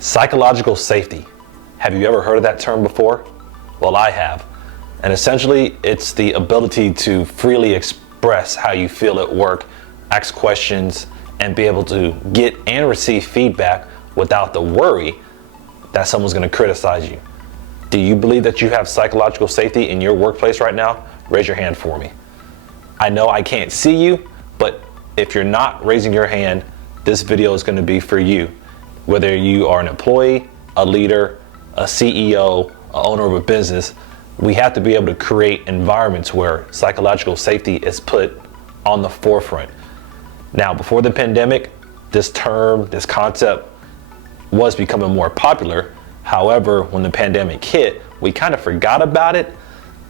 Psychological safety. Have you ever heard of that term before? Well, I have. And essentially, it's the ability to freely express how you feel at work, ask questions, and be able to get and receive feedback without the worry that someone's going to criticize you. Do you believe that you have psychological safety in your workplace right now? Raise your hand for me. I know I can't see you, but if you're not raising your hand, this video is going to be for you. Whether you are an employee, a leader, a CEO, an owner of a business, we have to be able to create environments where psychological safety is put on the forefront. Now, before the pandemic, this term, this concept was becoming more popular. However, when the pandemic hit, we kind of forgot about it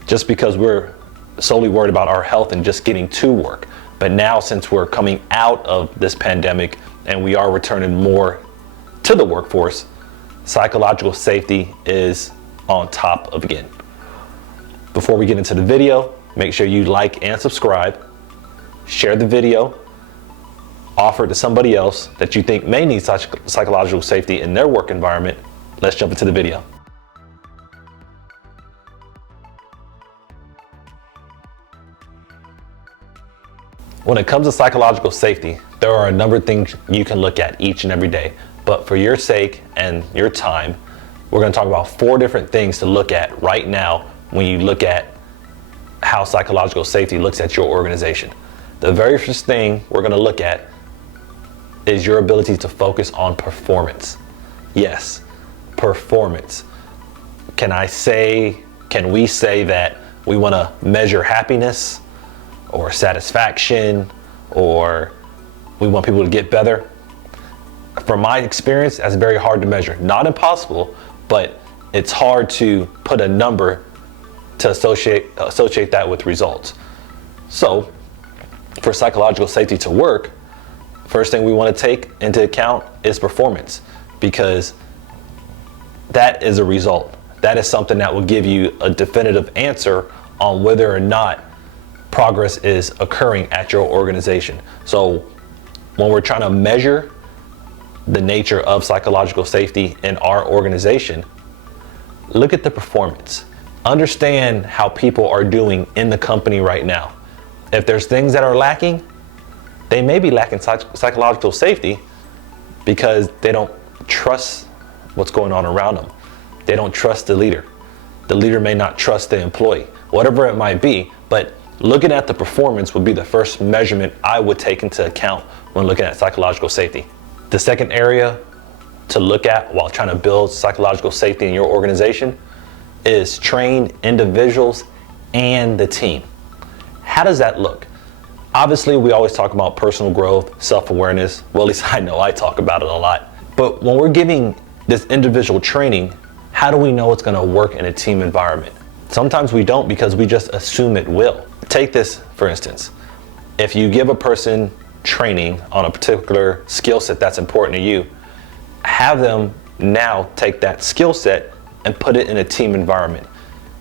just because we're solely worried about our health and just getting to work. But now, since we're coming out of this pandemic and we are returning more to the workforce, psychological safety is on top of again. Before we get into the video, make sure you like and subscribe, share the video, offer it to somebody else that you think may need psychological safety in their work environment. Let's jump into the video. When it comes to psychological safety, there are a number of things you can look at each and every day. But for your sake and your time, we're going to talk about 4 different things to look at right now when you look at how psychological safety looks at your organization. The very first thing we're going to look at is your ability to focus on performance. Yes, performance. Can we say that we want to measure happiness or satisfaction, or we want people to get better? From my experience, that's very hard to measure. Not impossible, but it's hard to put a number to associate that with results. So for psychological safety to work, first thing we want to take into account is performance, because that is a result. That is something that will give you a definitive answer on whether or not progress is occurring at your organization. So when we're trying to measure the nature of psychological safety in our organization, look at the performance. Understand how people are doing in the company right now. If there's things that are lacking, they may be lacking psychological safety because they don't trust what's going on around them. They don't trust the leader. The leader may not trust the employee, whatever it might be. But looking at the performance would be the first measurement I would take into account when looking at psychological safety. The second area to look at while trying to build psychological safety in your organization is train individuals and the team. How does that look? Obviously, we always talk about personal growth, self-awareness. Well, at least I know I talk about it a lot. But when we're giving this individual training, how do we know it's going to work in a team environment? Sometimes we don't, because we just assume it will. Take this, for instance. If you give a person training on a particular skill set that's important to you, have them now take that skill set and put it in a team environment.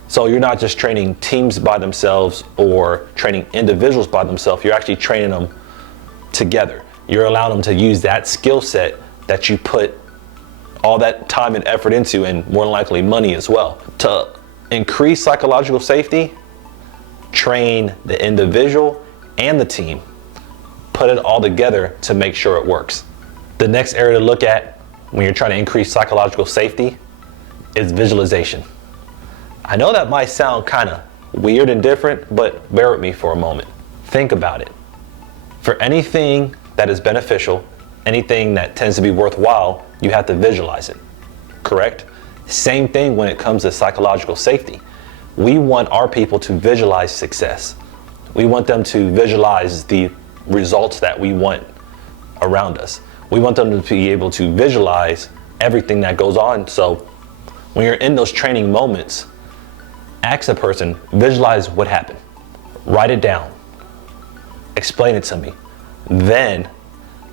So you're not just training teams by themselves or training individuals by themselves, you're actually training them together. You're allowing them to use that skill set that you put all that time and effort into, and more than likely money as well. To increase psychological safety, train the individual and the team. Put it all together to make sure it works. The next area to look at when you're trying to increase psychological safety is visualization. I know that might sound kind of weird and different, but bear with me for a moment. Think about it. For anything that is beneficial, anything that tends to be worthwhile, you have to visualize it, correct? Same thing when it comes to psychological safety. We want our people to visualize success. We want them to visualize the results that we want around us. We want them to be able to visualize everything that goes on. So when you're in those training moments, ask a person, visualize what happened. Write it down. Explain it to me. Then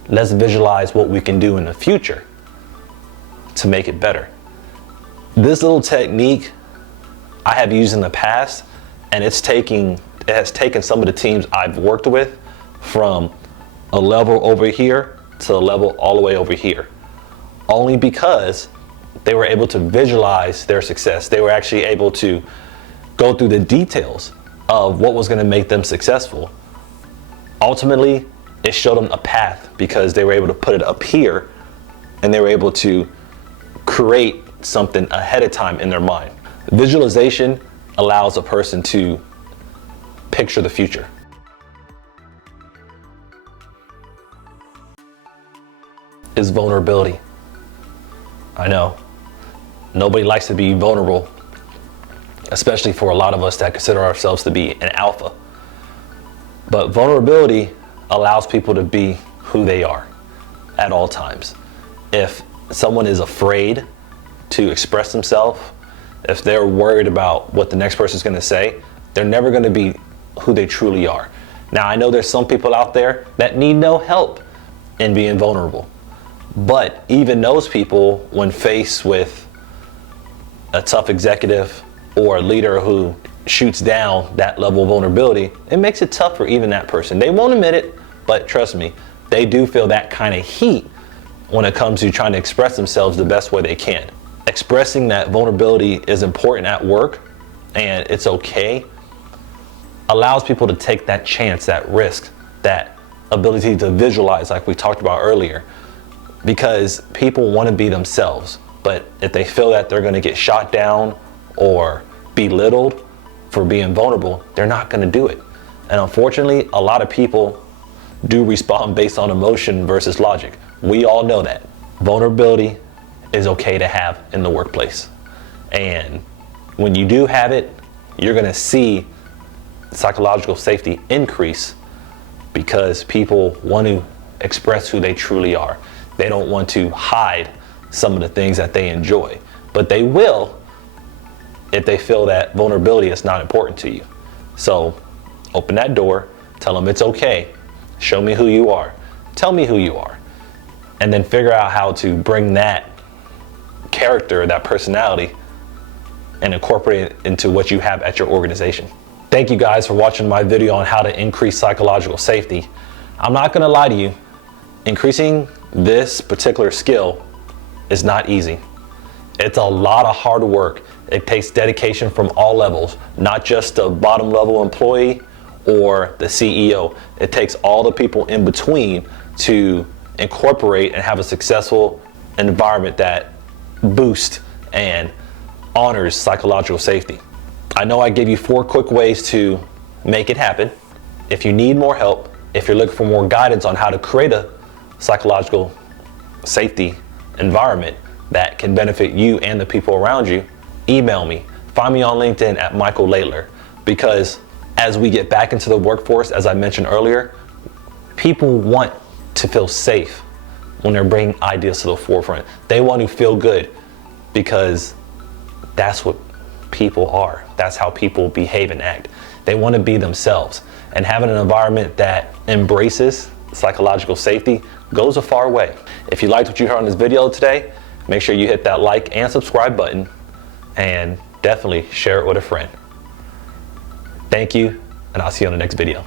let's visualize what we can do in the future to make it better. This little technique I have used in the past, and it has taken some of the teams I've worked with from a level over here to a level all the way over here. only because they were able to visualize their success. They were actually able to go through the details of what was going to make them successful. Ultimately, it showed them a path because they were able to put it up here and they were able to create something ahead of time in their mind. Visualization allows a person to picture the future. Is vulnerability. I know nobody likes to be vulnerable, especially for a lot of us that consider ourselves to be an alpha. But vulnerability allows people to be who they are at all times. If someone is afraid to express themselves, if they're worried about what the next person is going to say, they're never going to be who they truly are. Now, I know there's some people out there that need no help in being vulnerable. But even those people, when faced with a tough executive or a leader who shoots down that level of vulnerability, it makes it tough for even that person. They won't admit it, but trust me, they do feel that kind of heat when it comes to trying to express themselves the best way they can. Expressing that vulnerability is important at work, and it's okay, allows people to take that chance, that risk, that ability to visualize like we talked about earlier. Because people want to be themselves, but if they feel that they're going to get shot down or belittled for being vulnerable, they're not going to do it. And unfortunately, a lot of people do respond based on emotion versus logic. We all know that. Vulnerability is okay to have in the workplace. And when you do have it, you're going to see psychological safety increase because people want to express who they truly are. They don't want to hide some of the things that they enjoy, but they will if they feel that vulnerability is not important to you. So open that door, tell them it's okay, show me who you are, tell me who you are, and then figure out how to bring that character, that personality, and incorporate it into what you have at your organization. Thank you guys for watching my video on how to increase psychological safety. I'm not gonna lie to you, increasing this particular skill is not easy. It's a lot of hard work. It takes dedication from all levels, not just the bottom level employee or the CEO. It takes all the people in between to incorporate and have a successful environment that boosts and honors psychological safety. I know I gave you 4 quick ways to make it happen. If you need more help, if you're looking for more guidance on how to create a psychological safety environment that can benefit you and the people around you, email me. Find me on LinkedIn at Michael Laidler, because as we get back into the workforce, as I mentioned earlier, people want to feel safe when they're bringing ideas to the forefront. They want to feel good because that's what people are. That's how people behave and act. They want to be themselves, and having an environment that embraces psychological safety goes a far way. If you liked what you heard on this video today, make sure you hit that like and subscribe button, and definitely share it with a friend. Thank you, and I'll see you on the next video.